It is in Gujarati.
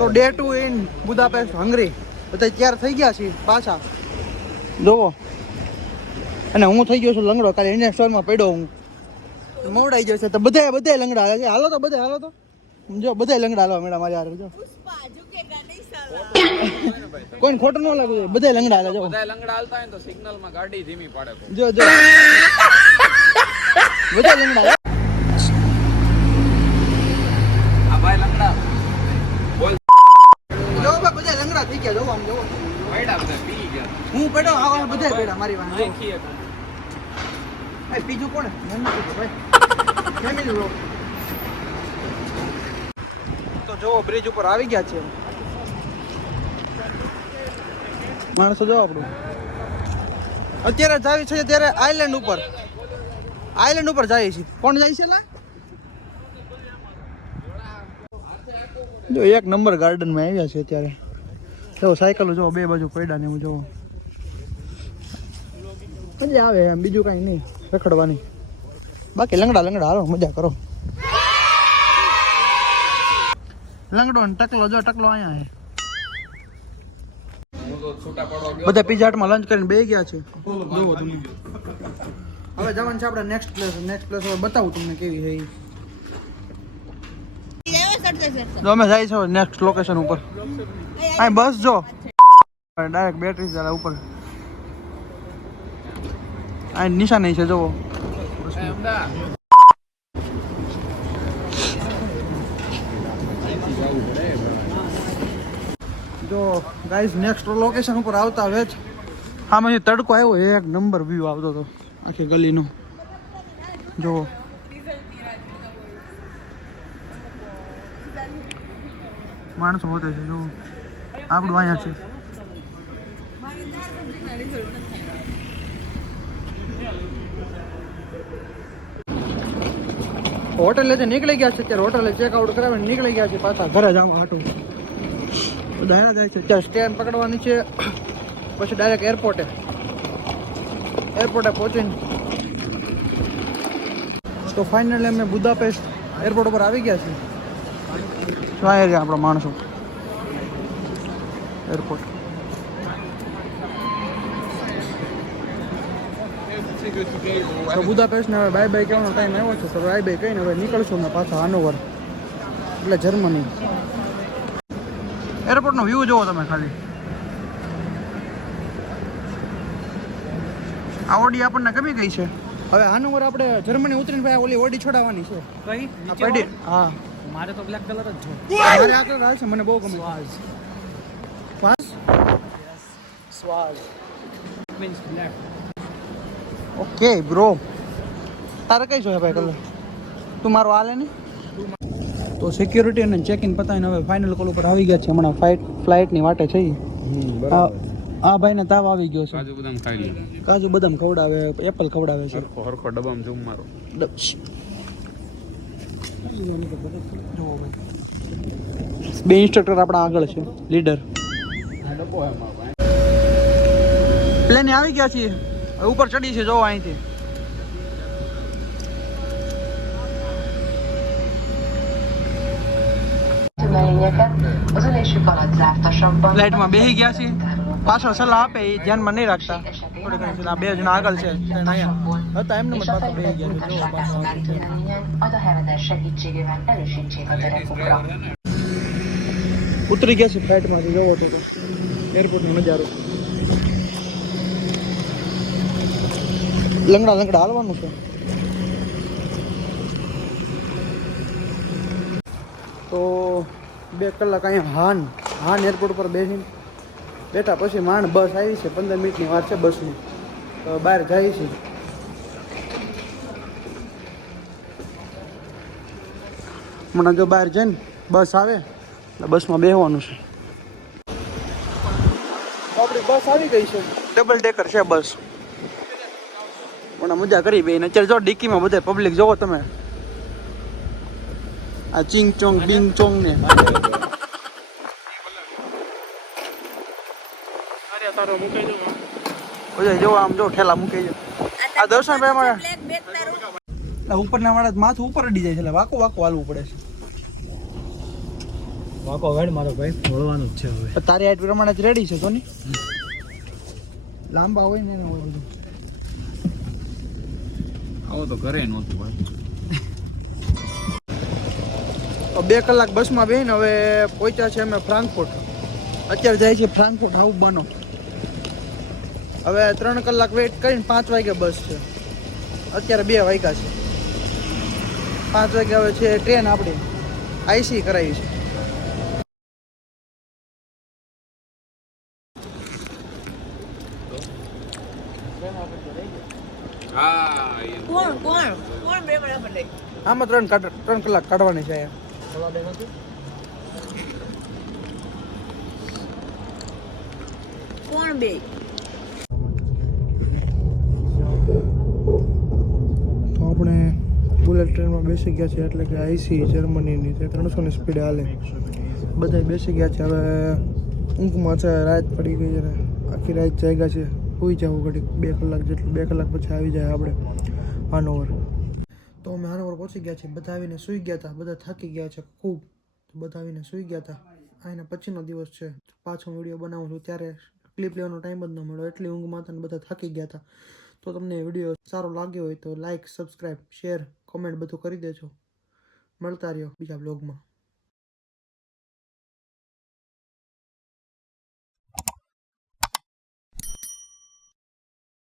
તો ડે 2 ઇન બુદાપેસ્ટ હંગરી બધા તૈયાર થઈ ગયા છે પાછા જોવો. અને હું થઈ ગયો છું લંગડો, કાલે ઇન્ડિયન સ્ટોરમાં પડ્યો હું, મોવડાઈ જશે તો બધા લંગડા હાલે છે. હાલો તો બધા હાલો તો જો બધા લંગડા હાલવા મેળા મારી હારે જો. કોઈ ખોટું ન લાગુ જોઈએ, બધા લંગડા હાલે જો. બધા લંગડા હાલતા હોય તો સિગ્નલ માં ગાડી ધીમી પાડે જો બધા લંગડા. આ ભાઈ લંગડા બોલ જો બધા લંગડા થઈ ગયા જો આમ જો. પૈડા બધા પી ગયા. હું પડ્યો આવા બધા પડ્યા મારી વાત. દેખીએ એ બીજું કોણ ભાઈ ફેમિલી બ્લોગ. તો જો બ્રિજ ઉપર આવી ગયા છે માણસો. જો આપણું અત્યારે જાય છે ત્યારે આઈલેન્ડ ઉપર જાય છે. કોણ જાય છે લા? જો એક નંબર ગાર્ડન માં આવ્યા છે અત્યારે. જો સાયકલ જો બે બાજુ પડ્યા ને હું જોવો મજા આવે એમ, બીજું કઈ નહીં રખડવાની. બાકી લંગડા હાલો મજા કરો. લંગડો ને ટકલો જો ટકલો અહીંયા છે. બધા પિઝા હટમાં લંચ કરીને બેસી ગયા છે. જુઓ તમે. હવે જવાનું છે આપણે નેક્સ્ટ પ્લેસ હવે બતાવું તમને કેવી છે. જો અમે જાય છે નેક્સ્ટ લોકેશન ઉપર. આ બસ જો ડાયરેક્ટ બેટરી ચાલે ઉપર. આ નિશાની છે જોવો. જો ગાઈઝ નેક્સ્ટ લોકેશન ઉપર આવતા હવે જ આમાં જે તડકો આવ્યો એક નંબર વ્યૂ આવતો હતો આખી ગલીનો. જો માણસો હોતે છે. જો આપણું અહીંયા છે. હોટલે નીકળી ગયા છે અત્યારે. હોટલે ચેકઆઉટ કરાવીને નીકળી ગયા છે પાછા ઘરે જવા હાટું. ડાયરા જાય છે ત્યાં સ્ટેન્ડ પકડવાની છે, પછી ડાયરેક્ટ એરપોર્ટે પહોંચીને તો ફાઇનલી અમે બુદાપેસ્ટ એરપોર્ટ ઉપર આવી ગયા છીએ. શું એરિયા આપણો માણસો એરપોર્ટ. તો બુદાપેસ્ટ ને હવે બાય બાય કહેવાનો ટાઈમ આવ્યો છે. તો બાય બાય કહીને હવે નીકળશું ને પાછા હાનોવર એટલે જર્મની. એરપોર્ટનો વ્યૂ જોવો તમે ખાલી. આ ઓડી આપણને ગમી ગઈ છે. હવે હાનોવર આપણે જર્મની ઉતરીને ભાઈ ઓલી ઓડી છોડાવવાની છે. કઈ પડી? હા મારે તો બ્લેક કલર જ છે. મારે આ કલર છે, મને બહુ ગમે. સ્વાઝ મીન્સ બ્લેક. ઓકે બ્રો, તારે કઈ છે ભાઈ કલર? તું મારો હાલે ને. તો સિક્યોરિટી અને ચેક ઇન પતાવીને હવે ફાઇનલ કોલ ઉપર આવી ગયા છે. હમણાં ફ્લાઇટની વાટે છે. આ ભાઈને તાવ આવી ગયો છે. કાજુ બદામ ખવડાવે, એપલ ખવડાવે છે. હરખો ડબ્બામાં ઝૂમ મારો. બે ઇન્સ્ટ્રક્ટર આપણા આગળ છે, લીડર. પ્લેન આવી ગયા છીએ, ઉપર ચડી છે. જોવો અહીંથી ફ્લાઇટમાં બેસી ગયા છીએ. પાછળ સલાહ આપે એ ધ્યાનમાં નહીં રાખતા. થોડી ઘણી સલાહ. બે જણા આગળ છે હતા એમને પાછળ બેસી ગયા. ઉતરી ગયા છે ફ્લાઇટમાંથી. જોવો તો એરપોર્ટનો નજારો. લંગડા હાલવાનું છે. તો 2 કલાક અહીંયા હાન એરપોર્ટ પર બેસીને બેઠા. પછી માંડ બસ આવી છે. 15 મિનિટની વાર છે બસની. તો બહાર જાય છે. હમણાં જો બહાર જઈને બસ આવે એટલે બસમાં બેસવાનું છે. આપણી બસ આવી ગઈ છે. ડબલ ડેકર છે બસ. પણ મજા કરી બેન. અત્યારે જો ડિક્કીમાં બધા પબ્લિક જોવો તમે. આ ચિંગ ચોંગ બિંગ ચોંગ ને જો આમ જો ઠેલા મૂકી છે. આ દર્શનભાઈ અમારા ઉપરના વાળા માથું ઉપર અડી જાય છે એટલે વાકો હાલવું પડે છે. વાકો વેડ મારો ભાઈ વળવાનું જ છે હવે. તારી હાઈટ પ્રમાણે જ રેડી છે તો નહીં લાંબા હોય ને એના હોય બધું. આવો તો ઘરે નહોતું ભાઈ. 2 કલાક બસમાં બેહીને હવે પહોંચ્યા છે અમે ફ્રાન્કફર્ટ. અત્યારે જાય છે ફ્રાન્કફર્ટ હાઉ બનો. હવે 3 કલાક વેઇટ કરીને 5 વાગે બસ છે. અત્યારે 2 વાગ્યા છે. 5 વાગે હવે છે ટ્રેન આપણી આઈસી કરાવી છે. હા એ કોણ બે મને પડે આમાં 3 કલાક કાઢવાની છે અહીંયા. કોણ બે તો આપણે બુલેટ ટ્રેનમાં બેસી ગયા છે એટલે કે આઈસી જર્મનીની તે 300ની સ્પીડે હાલે. બધા બેસી ગયા છે. હવે ઊંઘમાં છે. રાત પડી ગઈ છે. આખી રાત જાગ્યા છે. સુઈ જવું ઘડીક 2 કલાક જેટલું. 2 કલાક પછી આવી જાય આપણે હાનોવર. તો અમે હાનોવર પહોંચી ગયા છીએ. બધા આવીને સૂઈ ગયા હતા. બધા થાકી ગયા છે ખૂબ. તો બધા આવીને સૂઈ ગયા હતા. આના પછીનો દિવસ છે. પાછો વિડીયો બનાવું છું ત્યારે ક્લિપ લેવાનો ટાઈમ જ ન મળ્યો. એટલી ઊંઘમાં હતા ને બધા થાકી ગયા હતા. તો તમને વિડીયો સારો લાગ્યો હોય તો લાઇક સબસ્ક્રાઈબ શેર કોમેન્ટ બધું કરી દેજો. મળતા રહ્યો બીજા બ્લોગમાં.